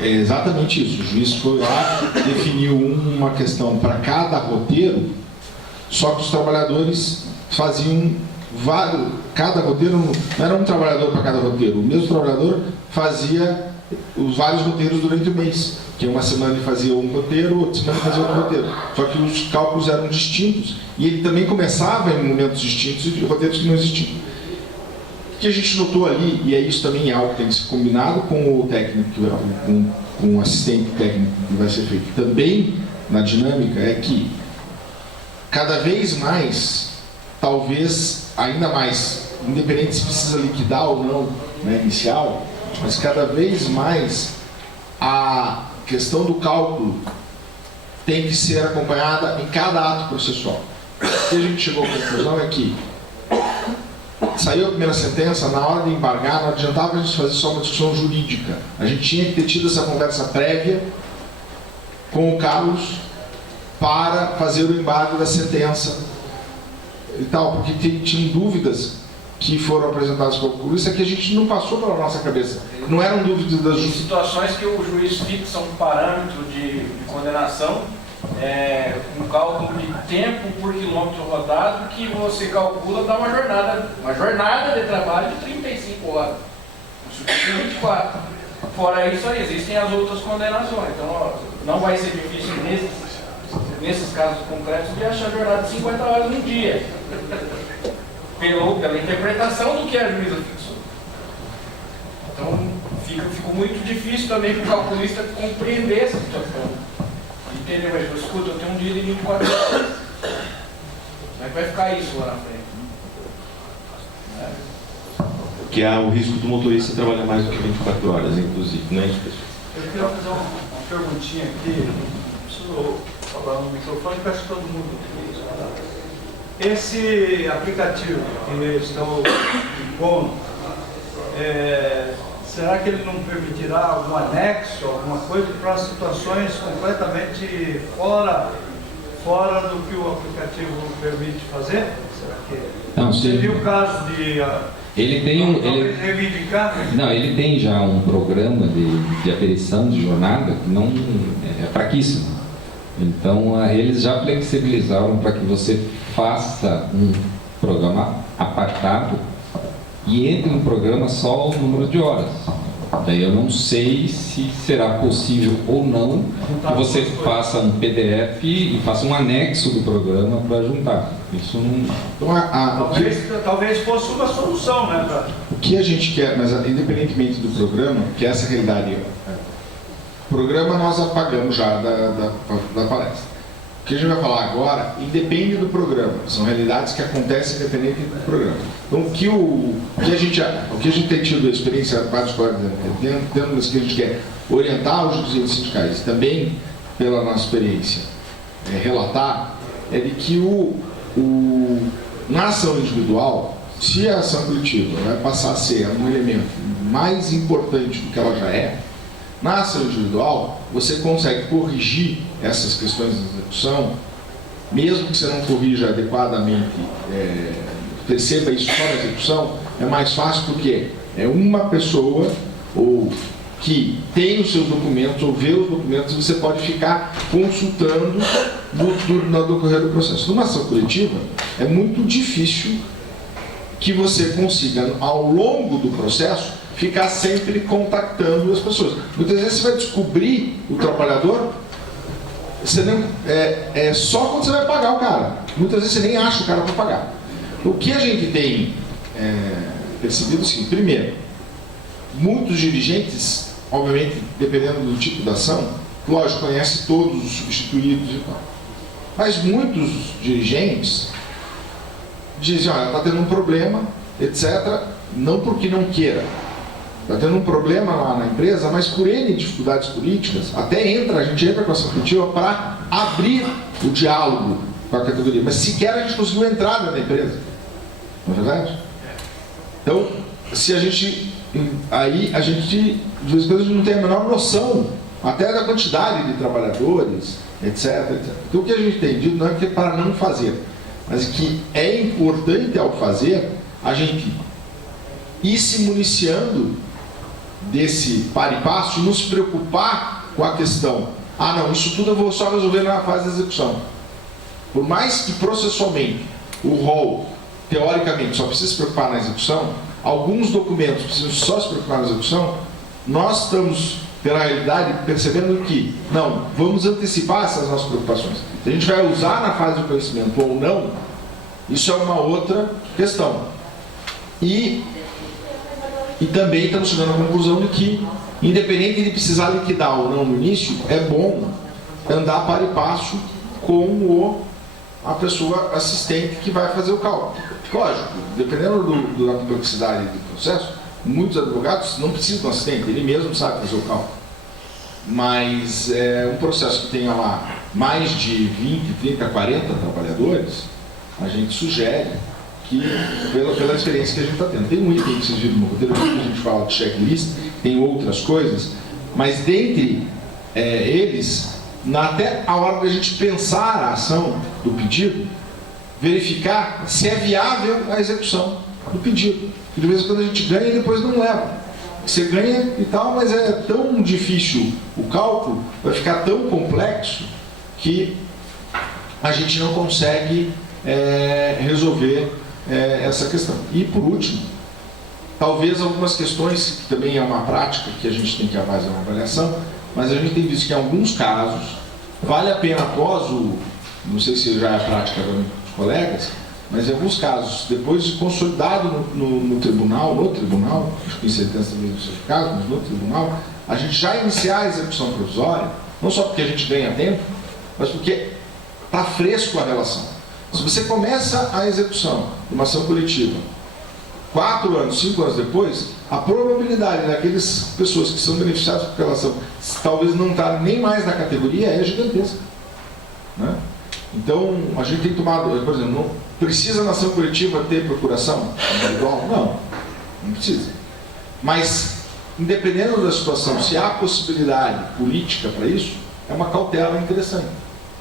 É exatamente isso. O juiz foi lá, definiu uma questão para cada roteiro, só que os trabalhadores faziam vários. Cada roteiro não era um trabalhador para cada roteiro. O mesmo trabalhador fazia os vários roteiros durante o mês. Que uma semana ele fazia um roteiro, outra semana ele fazia outro roteiro. Só que os cálculos eram distintos. E ele também começava em momentos distintos de roteiros que não existiam. O que a gente notou ali, e é isso também é algo que tem que ser combinado com o técnico, com o assistente técnico que vai ser feito também na dinâmica, é que cada vez mais, talvez ainda mais, independente se precisa liquidar ou não, né, inicial, mas cada vez mais a questão do cálculo tem que ser acompanhada em cada ato processual. O que a gente chegou à conclusão é que saiu a primeira sentença, na hora de embargar, não adiantava a gente fazer só uma discussão jurídica. A gente tinha que ter tido essa conversa prévia com o Carlos para fazer o embargo da sentença e tal, porque tinham dúvidas que foram apresentadas pelo Polícia que a gente não passou pela nossa cabeça. Não eram dúvidas das justiça. Situações que o juiz fixa um parâmetro de condenação, um cálculo de tempo por quilômetro rodado, que você calcula dá uma jornada de trabalho de 35 horas. Substitui 24. Fora isso, aí existem as outras condenações. Então, não vai ser difícil nesses casos concretos de achar jornada de 50 horas no dia. Pela interpretação do que a juíza fixou. Então, ficou muito difícil também para o calculista compreender essa situação. Entendeu? Mas, escuta, eu tenho um dia de 24 horas. Como é que vai ficar isso lá na frente? Que há o risco do motorista trabalhar mais do que 24 horas, inclusive, não é isso, pessoal? Eu queria fazer uma perguntinha aqui. Preciso falar no microfone para todo mundo. Esse aplicativo que estão impondo, será que ele não permitirá algum anexo, alguma coisa para situações completamente fora do que o aplicativo permite fazer? Será que não seria o caso de ele tem reivindicar? Não, ele tem já um programa de aferição de jornada que não é fraquíssimo. Então, eles já flexibilizaram para que você faça um programa apartado e entre no programa só o número de horas. Daí eu não sei se será possível ou não que você faça um PDF e faça um anexo do programa para juntar. Isso não... Então, talvez fosse uma solução, né? O que a gente quer, mas independentemente do programa, que é essa realidade, o programa nós apagamos já da palestra. O que a gente vai falar agora independe do programa, são realidades que acontecem independente do programa. Então, o que a gente tem tido a experiência, vários colegas temos que a gente quer orientar os dirigentes sindicais, também pela nossa experiência, relatar, é de que na ação individual, se a ação coletiva vai passar a ser um elemento mais importante do que ela já é, na ação individual, você consegue corrigir essas questões de execução, mesmo que você não corrija adequadamente, perceba isso só na execução, é mais fácil porque é uma pessoa que tem os seus documentos, ou vê os documentos, você pode ficar consultando no decorrer do processo. Numa ação coletiva, é muito difícil que você consiga, ao longo do processo, ficar sempre contactando as pessoas. Muitas vezes você vai descobrir o trabalhador, você não, só quando você vai pagar o cara. Muitas vezes você nem acha o cara para pagar. O que a gente tem percebido é o seguinte: primeiro, muitos dirigentes, obviamente, dependendo do tipo da ação, lógico, conhece todos os substituídos e tal. Mas muitos dirigentes dizem, olha, está tendo um problema, etc., não porque não queira. Está tendo um problema lá na empresa, mas por N dificuldades políticas, até a gente entra com essa coletiva para abrir o diálogo com a categoria, mas sequer a gente conseguiu entrar dentro da empresa. Não é verdade? Então, se a gente... Aí a gente, de vez em quando, a gente não tem a menor noção, até da quantidade de trabalhadores, etc. Então, o que a gente tem dito não é que é para não fazer, mas que é importante, ao fazer, a gente ir se municiando desse par e passo e não se preocupar com a questão, ah não, isso tudo eu vou só resolver na fase de execução. Por mais que processualmente o rol, teoricamente, só precisa se preocupar na execução, alguns documentos precisam só se preocupar na execução, nós estamos, pela realidade, percebendo que, não, vamos antecipar essas nossas preocupações. Se a gente vai usar na fase de conhecimento ou não, isso é uma outra questão. E também estamos chegando à conclusão de que, independente de precisar liquidar ou não no início, é bom andar par e passo com a pessoa assistente que vai fazer o cálculo. Lógico, dependendo da complexidade do processo, muitos advogados não precisam de um assistente, ele mesmo sabe fazer o cálculo. Mas um processo que tenha lá mais de 20, 30, 40 trabalhadores, a gente sugere que, pela experiência que a gente está tendo. Tem um item que vocês viram no roteiro, que a gente fala de checklist, tem outras coisas, mas dentre eles, até a hora da gente pensar a ação do pedido, verificar se é viável a execução do pedido. Porque de vez em quando a gente ganha e depois não leva. Você ganha e tal, mas é tão difícil o cálculo, vai ficar tão complexo que a gente não consegue resolver essa questão. E por último, talvez algumas questões, que também é uma prática que a gente tem que fazer uma avaliação, mas a gente tem visto que em alguns casos vale a pena após não sei se já é prática dos colegas, mas em alguns casos, depois de consolidado no tribunal, acho que em sentença talvez não seja o caso, mas no tribunal, a gente já iniciar a execução provisória, não só porque a gente ganha tempo, mas porque está fresco a relação. Se você começa a execução de uma ação coletiva 4 anos, 5 anos depois, a probabilidade daquelas pessoas que são beneficiadas por aquela ação talvez não estar nem mais na categoria é gigantesca, né? Então, a gente tem tomado, por exemplo, não precisa na ação coletiva ter procuração individual? Não precisa. Mas, independendo da situação, se há possibilidade política para isso, é uma cautela interessante,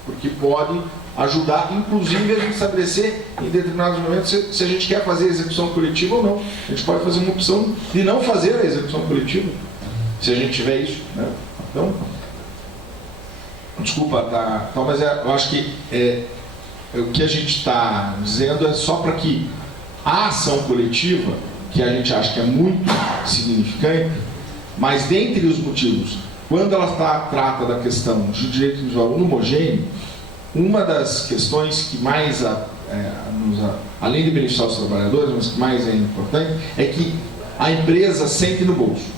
porque pode ajudar, inclusive, a gente estabelecer em determinados momentos se a gente quer fazer a execução coletiva ou não. A gente pode fazer uma opção de não fazer a execução coletiva, se a gente tiver isso, né? Então, desculpa, mas eu acho que o que a gente está dizendo é só para que a ação coletiva, que a gente acha que é muito significante, mas dentre os motivos, quando ela trata da questão de direito individual homogêneo, uma das questões que mais, além de beneficiar os trabalhadores, mas que mais é importante, é que a empresa sente no bolso.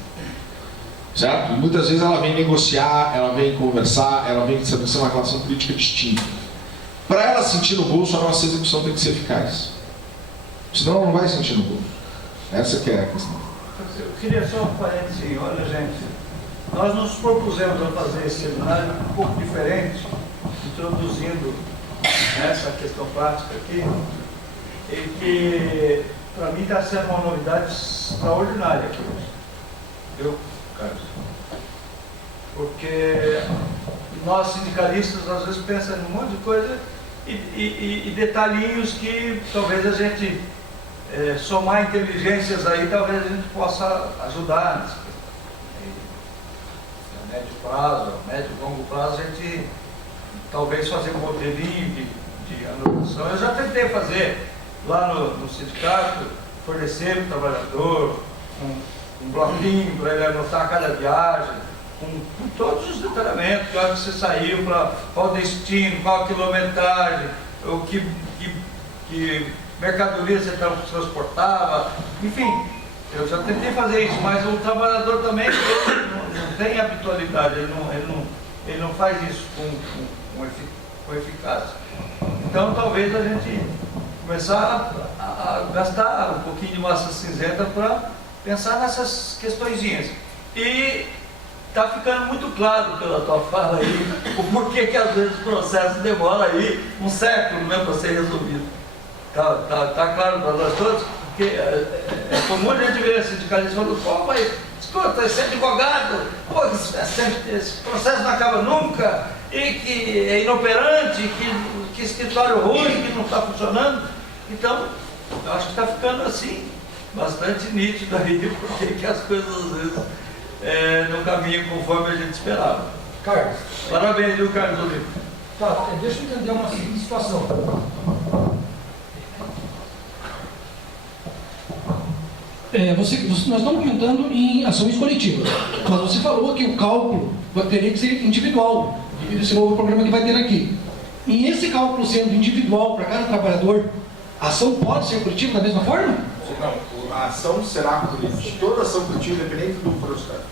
Certo? E muitas vezes ela vem negociar, ela vem conversar, ela vem estabelecer uma relação política distinta. Para ela sentir no bolso, a nossa execução tem que ser eficaz. Senão ela não vai sentir no bolso. Essa que é a questão. Eu queria só um parênteses. Olha, gente, nós nos propusemos a fazer esse seminário um pouco diferente, introduzindo essa questão prática aqui, e que para mim está sendo uma novidade extraordinária aqui hoje. Viu, Carlos? Porque nós sindicalistas às vezes pensamos em um monte de coisa e detalhinhos que talvez a gente somar inteligências aí, talvez a gente possa ajudar nessa questão. A médio prazo, a médio e longo prazo, a gente talvez fazer um modelinho de anotação. Eu já tentei fazer lá no sindicato, fornecer para o trabalhador um bloquinho para ele anotar cada viagem, com todos os detalhamentos, que hora que você saiu, para qual destino, qual quilometragem, o que mercadoria você transportava, enfim, eu já tentei fazer isso, mas o trabalhador também não tem habitualidade, ele não faz isso com eficácia. Então talvez a gente começar a gastar um pouquinho de massa cinzenta para pensar nessas questõezinhas. E está ficando muito claro pela tua fala aí o porquê que às vezes o processo demora aí um século, né, para ser resolvido. Tá claro para nós todos? Porque é comum a gente ver sindicalistas falando, pô, mas escuta, esse advogado, pô, esse processo não acaba nunca, e que é inoperante, que escritório ruim, que não está funcionando. Então, eu acho que está ficando assim, bastante nítido aí, porque que as coisas às vezes no caminho conforme a gente esperava. Carlos, Parabéns, viu, Carlos Oliveira? tá, deixa eu entender uma seguinte situação. Nós estamos comentando em ações coletivas, mas você falou que o cálculo teria que ser individual, devido a esse novo programa que vai ter aqui. E esse cálculo sendo individual para cada trabalhador, a ação pode ser coletiva da mesma forma? Não, a ação será coletiva. Toda ação coletiva, independente do processo.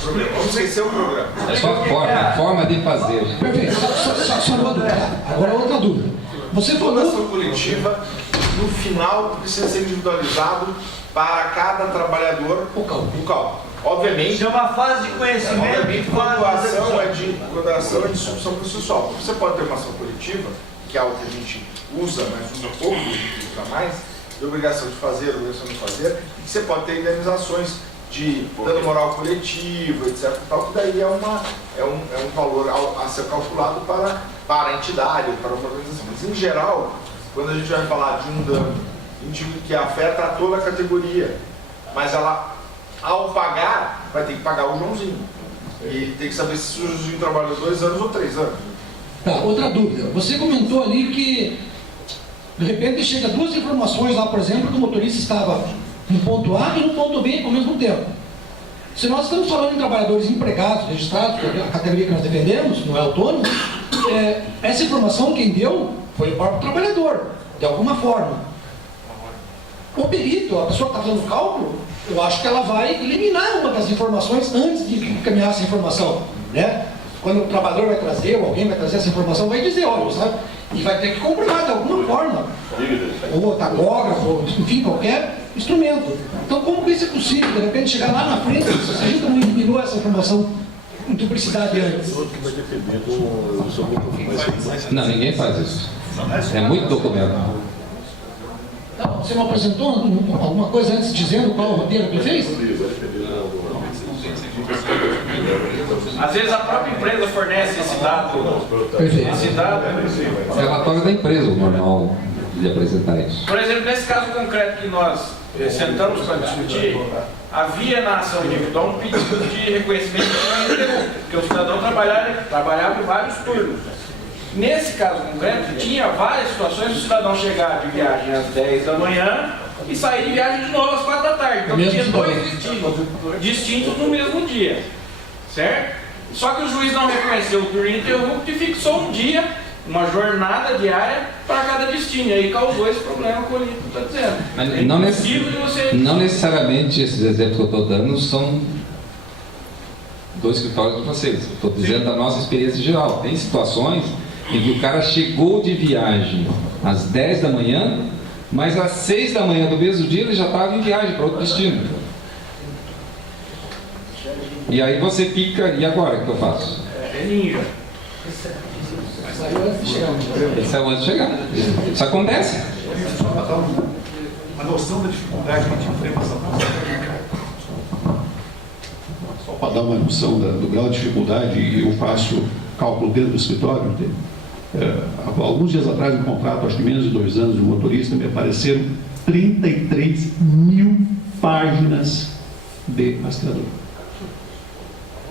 Programa. Vamos esquecer o programa. É só a forma de fazer. Perfeito. Só uma dúvida. Agora outra dúvida. Você Toda falou... ação coletiva, no final, precisa ser individualizado para cada trabalhador O cálculo. Obviamente, Isso é uma fase de conhecimento. obviamente quando a ação é de substituição processual. Você pode ter uma ação coletiva, que é algo que a gente usa, mas usa pouco, usa mais, de obrigação de fazer, obrigação de fazer, e que você pode ter indenizações de dano moral coletivo, etc. Tal, que daí é um valor a ser calculado para a entidade, para uma organização. Mas, em geral, quando a gente vai falar de um dano que afeta toda a categoria, mas ela, ao pagar, vai ter que pagar o Joãozinho. E tem que saber se o Joãozinho trabalhou 2 anos ou 3 anos. Tá, outra dúvida. Você comentou ali que, de repente, chega 2 informações lá, por exemplo, que o motorista estava no ponto A e no ponto B ao mesmo tempo. Se nós estamos falando em trabalhadores empregados, registrados, a categoria que nós defendemos, não é autônomo, essa informação quem deu foi o próprio trabalhador, de alguma forma. O perito, a pessoa que está fazendo o cálculo, eu acho que ela vai eliminar uma das informações antes de encaminhar essa informação, né? Quando o trabalhador vai trazer, ou alguém vai trazer essa informação, vai dizer, olha, sabe? E vai ter que comprovar de alguma forma. Ou tacógrafo, ou, enfim, qualquer instrumento. Então, como que isso é possível? De repente, chegar lá na frente, se a gente não eliminou essa informação em duplicidade antes? Não, ninguém faz isso. É muito documento. Então, você não apresentou alguma coisa antes dizendo qual o roteiro que ele fez? Às vezes a própria empresa fornece esse dado. Perfeito. Esse dado. É relatório da empresa o normal de apresentar isso. Por exemplo, nesse caso concreto que nós sentamos para discutir, havia na ação individual um pedido de reconhecimento de porque o cidadão trabalhava em vários turnos. Nesse caso concreto, tinha várias situações do cidadão chegar de viagem às 10 da manhã e sair de viagem de novo às 4 da tarde. Então tinha 2 distintos no mesmo dia. Certo? Só que o juiz não reconheceu o turno interrupto e fixou um dia, uma jornada diária para cada destino. E aí causou esse problema que o Olímpio está dizendo. Mas É impossível de você... não necessariamente esses exemplos que eu estou dando são do escritório de vocês. Estou dizendo da nossa experiência geral. Tem situações em que o cara chegou de viagem às 10 da manhã, mas às 6 da manhã do mesmo dia ele já estava em viagem para outro destino. E aí você fica, e agora o que eu faço? É ninja. Saiu antes de chegar. Ele saiu antes de chegar. Isso acontece. A noção da dificuldade que a gente enfrenta essa só para dar uma noção do grau de dificuldade, eu faço cálculo dentro do escritório. Alguns dias atrás, um contrato, acho que menos de 2 anos, de um motorista, me apareceram 33 mil páginas de rastreador.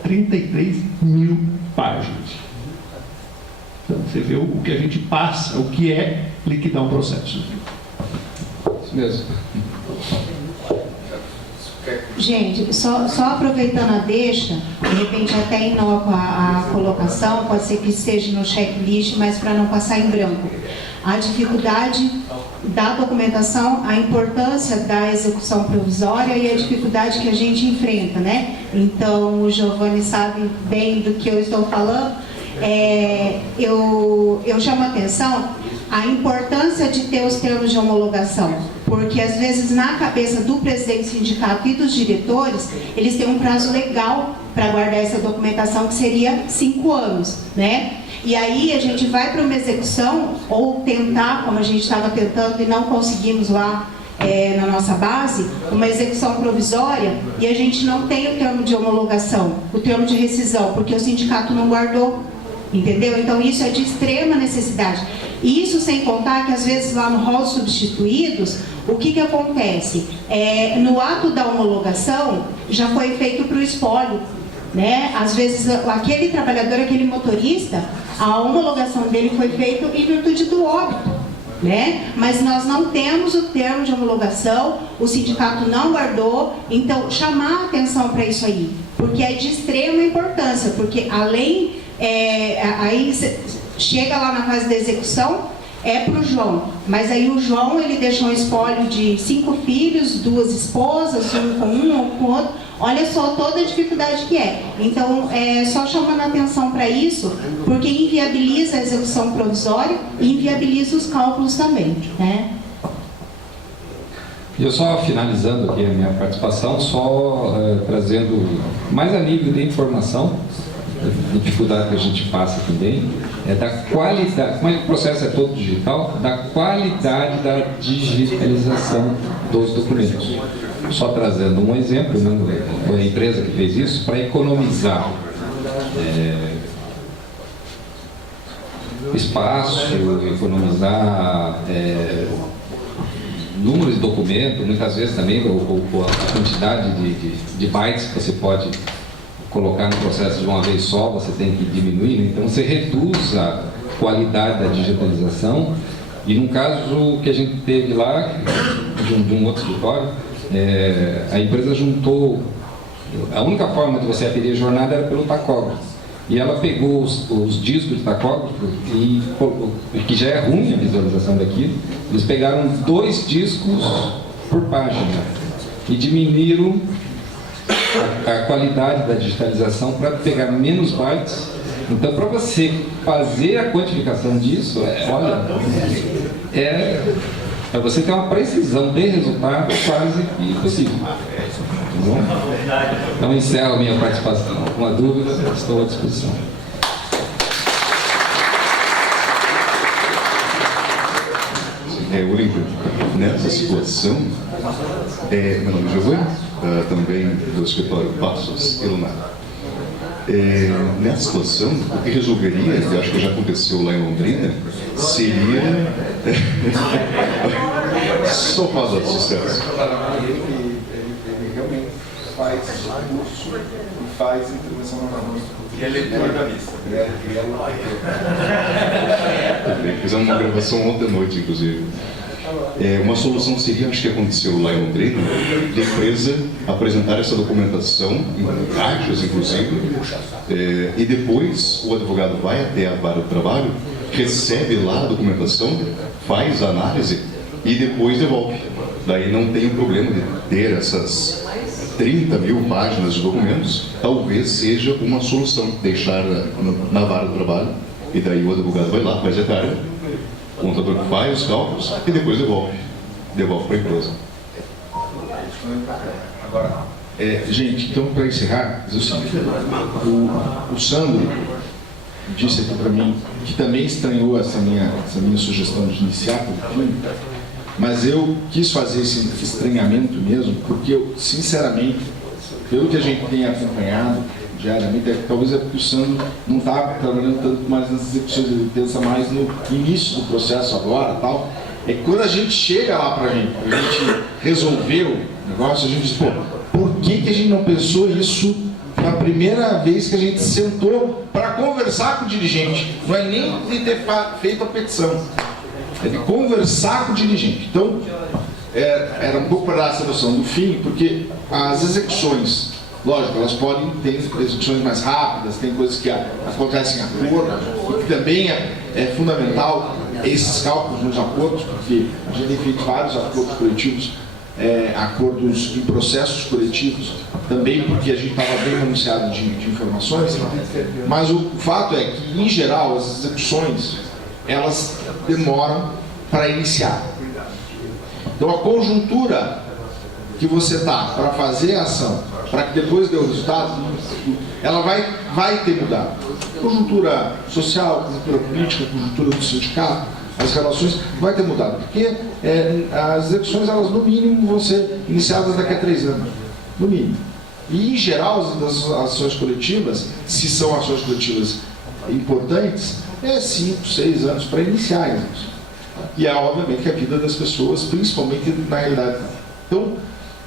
33 mil páginas. Então, você vê o que a gente passa, o que é liquidar um processo. Isso mesmo. Gente, só aproveitando a deixa, de repente até inócua a colocação, pode ser que esteja no checklist, mas para não passar em branco. A dificuldade da documentação, a importância da execução provisória e a dificuldade que a gente enfrenta, né? Então, o Giovanni sabe bem do que eu estou falando. Eu chamo a atenção a importância de ter os termos de homologação, porque às vezes na cabeça do presidente do sindicato e dos diretores, eles têm um prazo legal para guardar essa documentação, que seria 5 anos, né? E aí a gente vai para uma execução, ou tentar, como a gente estava tentando e não conseguimos lá na nossa base, uma execução provisória, e a gente não tem o termo de homologação, o termo de rescisão, porque o sindicato não guardou, entendeu? Então isso é de extrema necessidade. E isso sem contar que às vezes lá no rol substituídos, o que acontece? No ato da homologação, já foi feito para o espólio, né? Às vezes, aquele trabalhador, aquele motorista, a homologação dele foi feita em virtude do óbito, né? Mas nós não temos o termo de homologação, o sindicato não guardou, então chamar a atenção para isso aí, porque é de extrema importância, porque além, aí chega lá na fase da execução, é para o João, mas aí o João, ele deixou um espólio de 5 filhos, 2 esposas, um com um ou com outro. Olha só toda a dificuldade que é. Então, só chamando a atenção para isso, porque inviabiliza a execução provisória e inviabiliza os cálculos também, né? Eu só finalizando aqui a minha participação, só trazendo mais a nível de informação, a dificuldade que a gente passa também, da qualidade, como o processo é todo digital, da qualidade da digitalização dos documentos. Só trazendo um exemplo, né, foi a empresa que fez isso para economizar espaço, economizar números de documento, muitas vezes também a quantidade de bytes que você pode colocar no processo de uma vez só, você tem que diminuir, né? Então você reduz a qualidade da digitalização. E num caso que a gente teve lá, de um outro escritório, a empresa juntou, a única forma de você aferir a jornada era pelo tacógrafo. E ela pegou os discos de tacógrafo, que já é ruim a visualização daquilo, eles pegaram 2 discos por página e diminuíram a qualidade da digitalização para pegar menos bytes. Então, para você fazer a quantificação disso, para você ter uma precisão de resultado quase impossível. Bom? Então, encerro a minha participação. Alguma dúvida, estou à disposição. Olímpio, nessa situação, meu nome é Giovanni, também do escritório Passos e Lunar. Nessa situação, o que resolveria, e acho que já aconteceu lá em Londrina, seria só fazer o sucesso. Ele realmente faz curso e faz intervenção normalmente. E é leitura da lista. Fizemos uma gravação ontem à noite, inclusive. Uma solução seria, acho que aconteceu lá em Londrina, de a empresa apresentar essa documentação, em caixas inclusive, e depois o advogado vai até a vara do trabalho, recebe lá a documentação, faz a análise e depois devolve. Daí não tem o problema de ter essas 30 mil páginas de documentos, talvez seja uma solução, deixar na vara do trabalho, e daí o advogado vai lá, faz a tarefa, o contador faz os cálculos e depois devolve para a empresa. Agora, gente, então para encerrar, dizer o seguinte, o Sandro disse aqui para mim que também estranhou essa minha sugestão de iniciar pelo fim, mas eu quis fazer esse estranhamento mesmo, porque eu, sinceramente, pelo que a gente tem acompanhado diariamente, talvez é porque o Sandro não está trabalhando tanto mais nas execuções, ele pensa mais no início do processo agora e tal. É que quando a gente chega lá para a gente resolver o negócio, a gente diz, pô, por que a gente não pensou isso na primeira vez que a gente sentou para conversar com o dirigente? Não é nem de ter feito a petição, é de conversar com o dirigente. Então, era um pouco para dar essa noção do fim, porque as execuções, lógico, elas podem ter execuções mais rápidas, tem coisas que acontecem em acordo, e que também é fundamental esses cálculos nos acordos, porque a gente tem feito vários acordos coletivos, acordos em processos coletivos, também porque a gente estava bem anunciado de informações, mas o fato é que, em geral, as execuções, elas demoram para iniciar. Então, a conjuntura que você está para fazer a ação, para que depois dê o resultado, ela vai ter mudado. Conjuntura social, conjuntura política, conjuntura do sindicato, as relações, vai ter mudado. Porque as execuções, elas no mínimo vão ser iniciadas daqui a 3 anos. No mínimo. E, em geral, as ações coletivas, se são ações coletivas importantes, 5, 6 anos para iniciar a execução. E é obviamente que a vida das pessoas, principalmente na realidade. Então,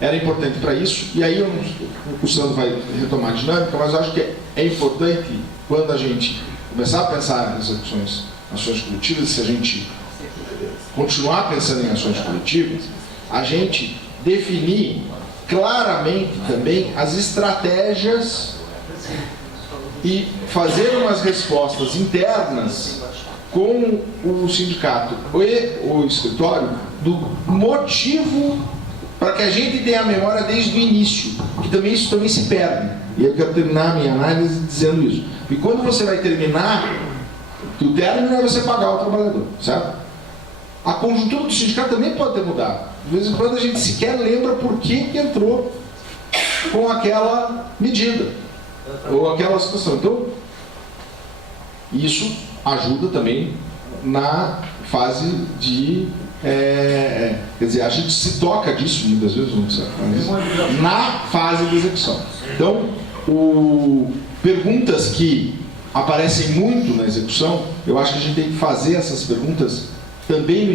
era importante para isso, e aí o Sandro vai retomar a dinâmica, mas eu acho que é importante, quando a gente começar a pensar nas ações coletivas, se a gente continuar pensando em ações coletivas, a gente definir claramente também as estratégias e fazer umas respostas internas com o sindicato e o escritório do motivo para que a gente tenha a memória desde o início, que também isso também se perde. E eu quero terminar a minha análise dizendo isso. E quando você vai terminar, o término é você pagar o trabalhador, certo? A conjuntura do sindicato também pode ter mudado. De vez em quando a gente sequer lembra por que entrou com aquela medida ou aquela situação. Então, isso ajuda também na fase de... quer dizer, a gente se toca disso muitas vezes, não sei, mas na fase de execução. Então, perguntas que aparecem muito na execução, eu acho que a gente tem que fazer essas perguntas também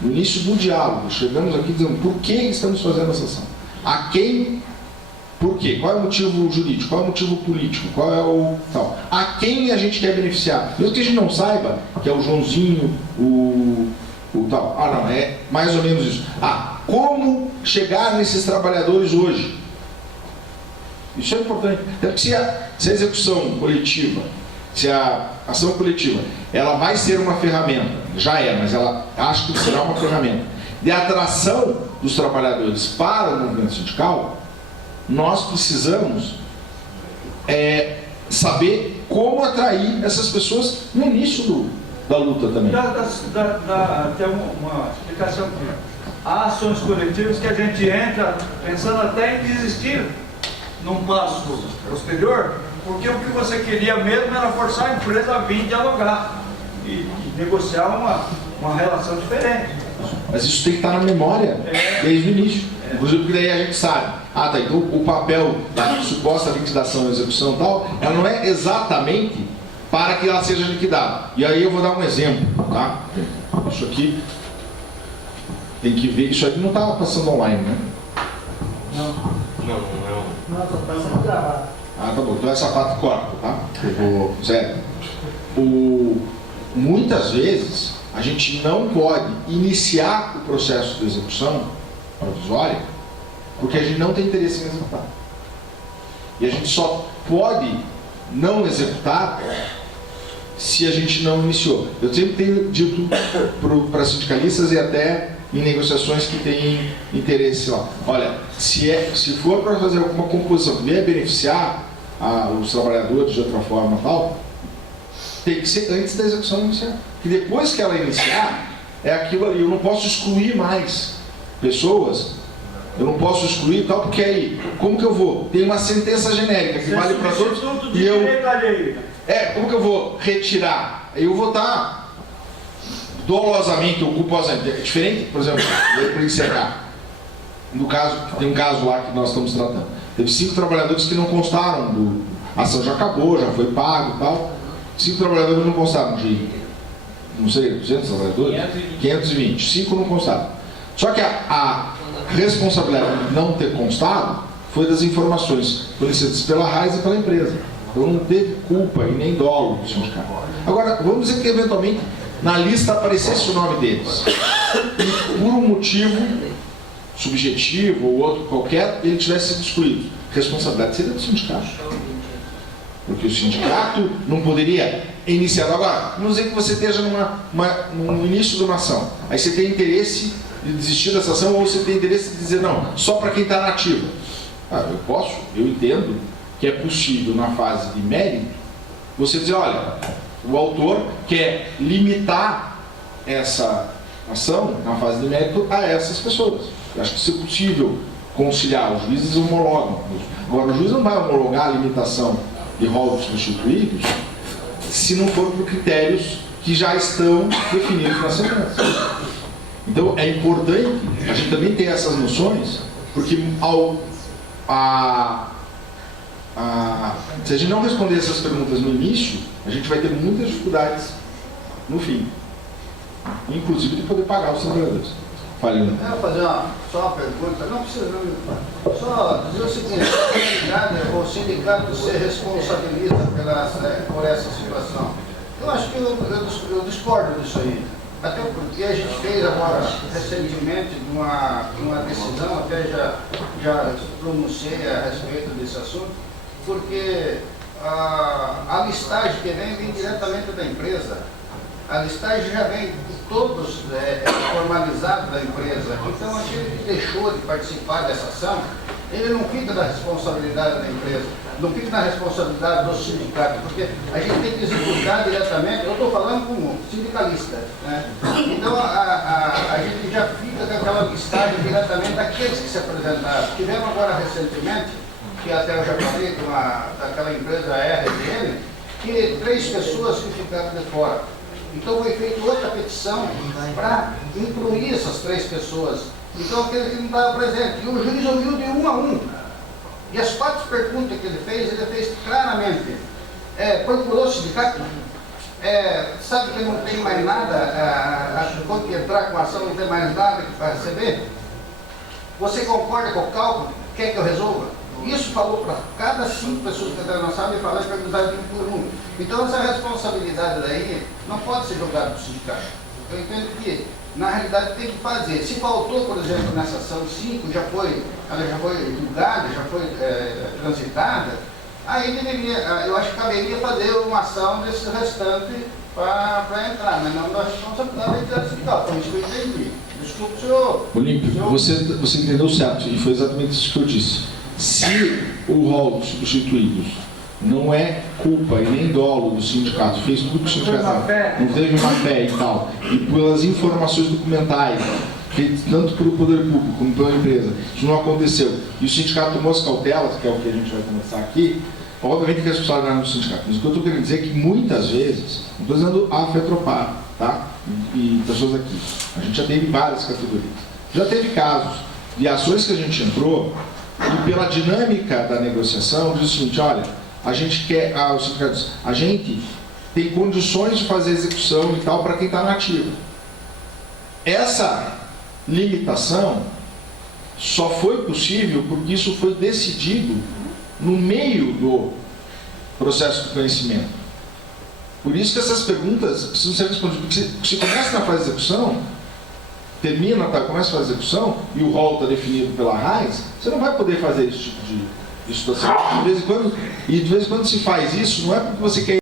no início do diálogo. Chegamos aqui dizendo por que estamos fazendo essa ação, a quem, por quê, qual é o motivo jurídico, qual é o motivo político, qual é o tal, a quem a gente quer beneficiar, mesmo que a gente não saiba que é o Joãozinho, o tal. Não, é mais ou menos isso. Como chegar nesses trabalhadores hoje? Isso é importante. Então, se a execução coletiva, se a ação coletiva, ela vai ser uma ferramenta, já é, mas ela acho que será uma ferramenta de atração dos trabalhadores para o movimento sindical, nós precisamos saber como atrair essas pessoas no início da luta também. Tem uma explicação aqui. Há ações coletivas que a gente entra pensando até em desistir num passo posterior, porque o que você queria mesmo era forçar a empresa a vir dialogar e negociar uma relação diferente. Mas isso tem que estar na memória desde o início. Inclusive, porque daí a gente sabe, então o papel da suposta liquidação e execução e tal, ela não é exatamente para que ela seja liquidada. E aí eu vou dar um exemplo, tá? Isso aqui tem que ver, isso aqui não estava passando online, né? Não, está passando gravado. Tá bom, então essa parte corta, tá? Sério. Muitas vezes a gente não pode iniciar o processo de execução provisória porque a gente não tem interesse em executar. E a gente só pode não executar se a gente não iniciou. Eu sempre tenho dito para sindicalistas e até em negociações que têm interesse lá. Olha, se for para fazer alguma composição que venha beneficiar os trabalhadores de outra forma tal, tem que ser antes da execução iniciar. E depois que ela iniciar, é aquilo ali. Eu não posso excluir mais pessoas, eu não posso excluir tal, porque aí, como que eu vou? Tem uma sentença genérica que vale para todos. E eu. Como que eu vou retirar? Eu vou estar dolosamente ou culposamente. É diferente, por exemplo, para encerrar. No caso, tem um caso lá que nós estamos tratando. Teve 5 trabalhadores que não constaram a ação já acabou, já foi pago e tal. 5 trabalhadores não constaram de, não sei, 200 trabalhadores? 520. 5 não constaram. Só que a responsabilidade de não ter constado foi das informações fornecidas pela RAIS e pela empresa. Então não teve culpa e nem dolo do sindicato. Agora, vamos dizer que eventualmente na lista aparecesse o nome deles. E por um motivo subjetivo ou outro qualquer, ele tivesse sido excluído. A responsabilidade seria do sindicato. Porque o sindicato não poderia iniciar. Agora, vamos dizer que você esteja no início de uma ação. Aí você tem interesse de desistir dessa ação ou você tem interesse de dizer não, só para quem está na ativa. Eu entendo que é possível na fase de mérito você dizer, olha, o autor quer limitar essa ação na fase de mérito a essas pessoas. Eu acho que isso é possível conciliar, os juízes homologam. Agora, o juiz não vai homologar a limitação de rol de substituídos se não for por critérios que já estão definidos na sentença. Então, é importante a gente também ter essas noções, porque se a gente não responder essas perguntas no início, a gente vai ter muitas dificuldades no fim. inclusive de poder pagar os trabalhadores. Falei, Eu quero fazer só uma pergunta, não precisa não, só dizer o seguinte, o sindicato se responsabiliza por essa situação. Eu acho que eu discordo disso aí, até porque a gente fez agora recentemente uma decisão, até já pronunciei a respeito desse assunto, porque a listagem que vem diretamente da empresa. A listagem já vem todos formalizados da empresa. Então, aquele que deixou de participar dessa ação, ele não fica na responsabilidade da empresa, não fica na responsabilidade do sindicato, porque a gente tem que executar diretamente. Eu estou falando como sindicalista, né? Então, a gente já fica com aquela listagem diretamente daqueles que se apresentaram. Tivemos agora recentemente, que até eu já falei daquela empresa RDN, que 3 pessoas que ficaram de fora. Então foi feita outra petição para incluir essas 3 pessoas. Então aquele que não estava presente. E o juiz ouviu de 1 a 1. E as 4 perguntas que ele fez claramente. Procurou o sindicato, sabe que não tem mais nada, quando entrar com a ação não tem mais nada para receber? Você concorda com o cálculo? Quer que eu resolva? Isso falou para cada 5 pessoas que entraram na sala e falaram para perguntar de 1 por 1. Então essa responsabilidade daí não pode ser jogada para o sindicato. Eu entendo que, na realidade, tem que fazer. Se faltou, por exemplo, nessa ação 5, ela já foi julgada, já foi transitada, aí eu acho que caberia fazer uma ação desse restante para entrar, mas não da responsabilidade da sindical. Foi isso que eu entendi. Desculpe, senhor. Olímpio, você entendeu certo, e foi exatamente isso que eu disse. Se o rol dos substituídos não é culpa e nem dolo do sindicato, fez tudo que o sindicato não teve má fé e tal, e pelas informações documentais, feitas tanto pelo poder público como pela empresa, isso não aconteceu, e o sindicato tomou as cautelas, que é o que a gente vai começar aqui, obviamente que a responsabilidade não é do sindicato. Mas o que eu estou querendo dizer é que muitas vezes, não estou dizendo a FETROPAR, tá? E pessoas aqui, a gente já teve várias categorias, já teve casos de ações que a gente entrou, e pela dinâmica da negociação, diz o seguinte: olha, a gente quer, os sindicatos, a gente tem condições de fazer execução e tal para quem está na ativa. Essa limitação só foi possível porque isso foi decidido no meio do processo de conhecimento. Por isso que essas perguntas precisam ser respondidas. Porque se começa na fase de execução, termina, começa a fazer a execução e o rol está definido pela RAIS, você não vai poder fazer esse tipo de situação. De vez em quando se faz isso, não é porque você quer